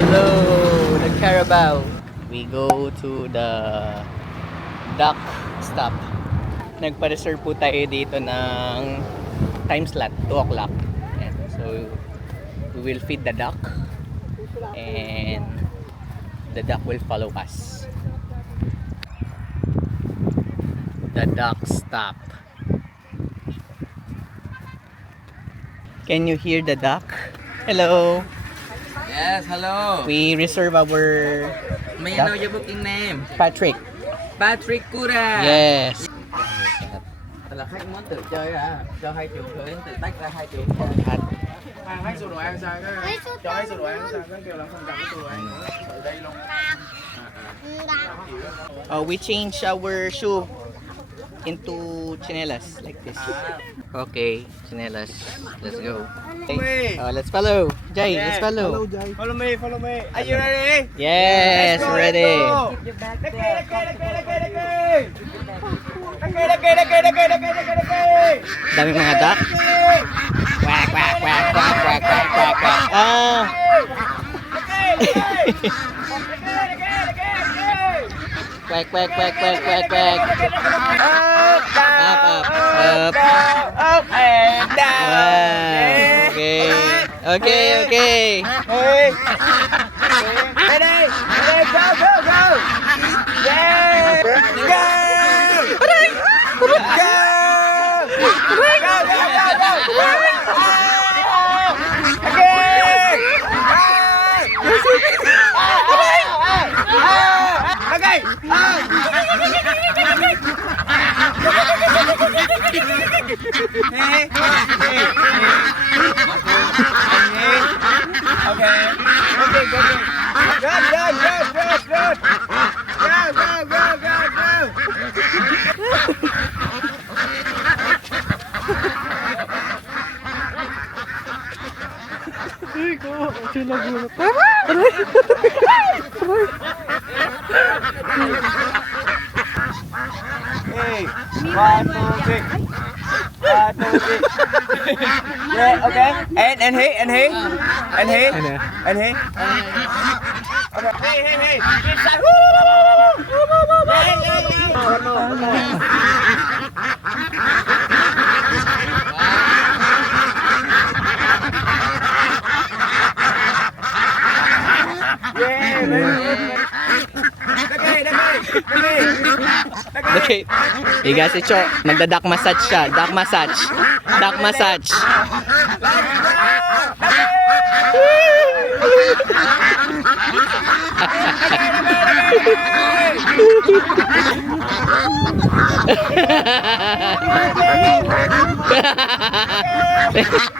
Hello, the Carabao. We go to the duck stop. Nagpa-reserve po tayo dito ng time slot, 2 o'clock. So, we will feed the duck and the duck will follow us. The duck stop. Can you hear the duck? Hello. Yes, hello. We reserve our May I know your booking name? Patrick. Patrick Cura. Yes. Là khách muốn tự chơi à? Cho 2 triệu rưỡi, tự tách ra 2 triệu. Hãy số đồ ăn sang cái cho hãy số đồ ăn sang cái kêu là không cần cái số đồ ăn nữa ở đây luôn. We change our shoe into chinelas like this. Okay, chinelas. Let's go. Okay. Let's follow. Jay, let's follow. Follow me, follow me. Are you ready? Yes, ready. Daming mga duck. Quack, quack, quack, quack, quack, quack, quack, quack. Ah. Quack, quack, quack, quack, quack, quack. Up, up, up. Up and down. Wow. Okay. Okay, okay. Hey. Ready? Ready? Go, go, go. Yeah. Go. Go. Go. Hey, 1, 2, 3. 1, 2, 3. Yeah, okay. And he. Okay. Hey. Inside. Okay. Iga si Cho, nagda-duck massage siya. Duck massage. Duck massage.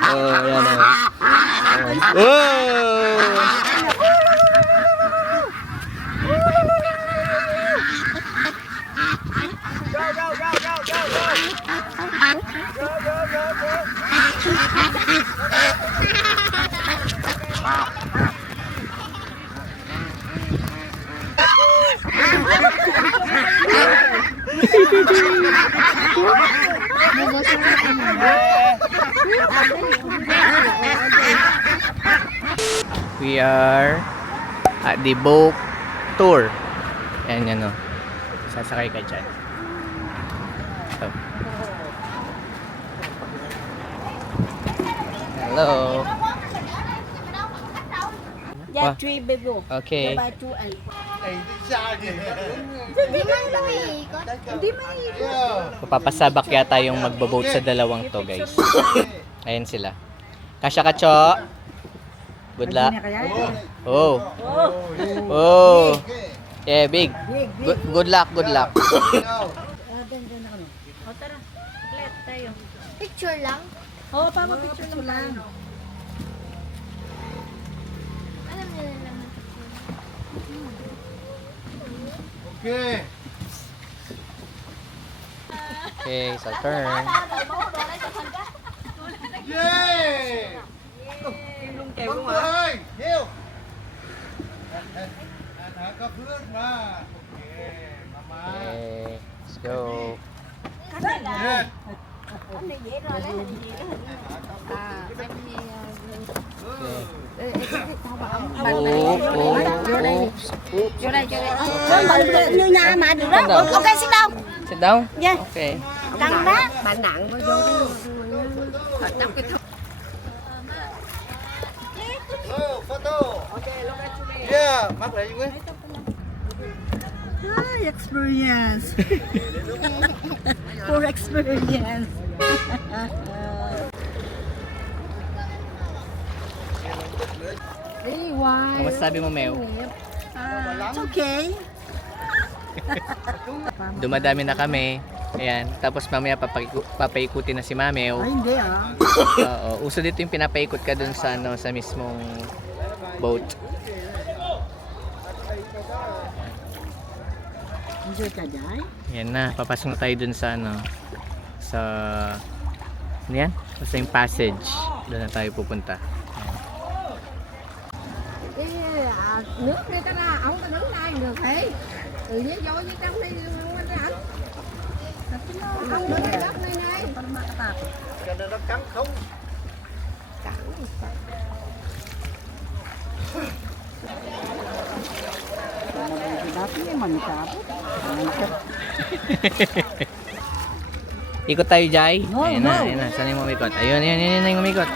Oh, yan na. Oh! We are at the boat tour. Ayan yan o. Sasakay ka dyan. Oh. Hello. Dạ truy bê bồ. Okay. Ba chú ấy. Papasabak yata yung magbo-boat sa dalawang to, guys. Ayan sila. Kasya ka, Cho. Good luck. Oh. Oh. Yeah, big. Good luck, good luck. O tara. Let tayo. Picture lang? Oo, picture lang. Alam nila lang. Okay. Okay, so turn. Yeah. Vâng ơi, nhiều. Có phước mà. Okay, mama. Okay. go. Vô đây. Như nhà mà được đó. Ok, sit down. Sit down? Yeah. Okay. Căng đó. Bạn nặng có vô đi. Trong cái thùng. Yeah, mắt lại Dũng ơi. Experience. For experience. Đi hoài. Ano masasabi mo, Mel? It's okay. Dumadami na kami. Ayan. Tapos mamaya papaikutin na si Mamel. Hindi ah. Oo. Uso dito yung pinapaikot ka dun sa, ano, sa mismong boat. Enjoy ka, Jai? Yan na. Papasok na tayo dun sa, ano, sa, ano yan? Sa yung passage. Doon na tayo pupunta. Nước đi ta ra, ông ta đứng đây được thì tự nhiên vô như trong đây quanh ra ảnh không được cái đất này này Cho nên nó cắn không. Ikot tayo, Jai. Ayun na, ayun na. Saan yung umikot? Ayun, ayun, ayun, ayun yung umikot.